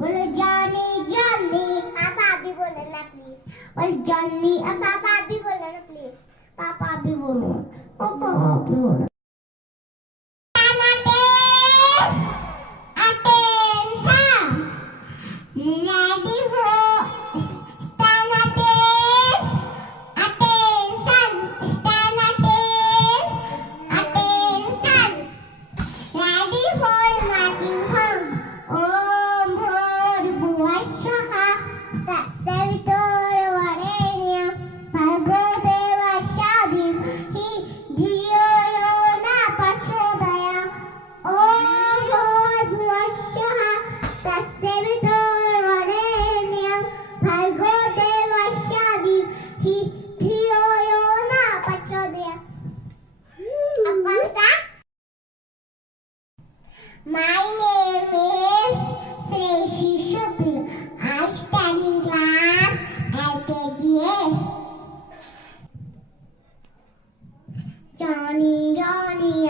बोलो Johnny Johnny पापा अभी बोले ना प्लीज बोलो जॉनी अब पापा अभी बोले ना प्लीज पापा अभी बोलो पापा अभी बोलो My name is Sreshi Shukla. I stand in class LKGA. Johnny, Johnny,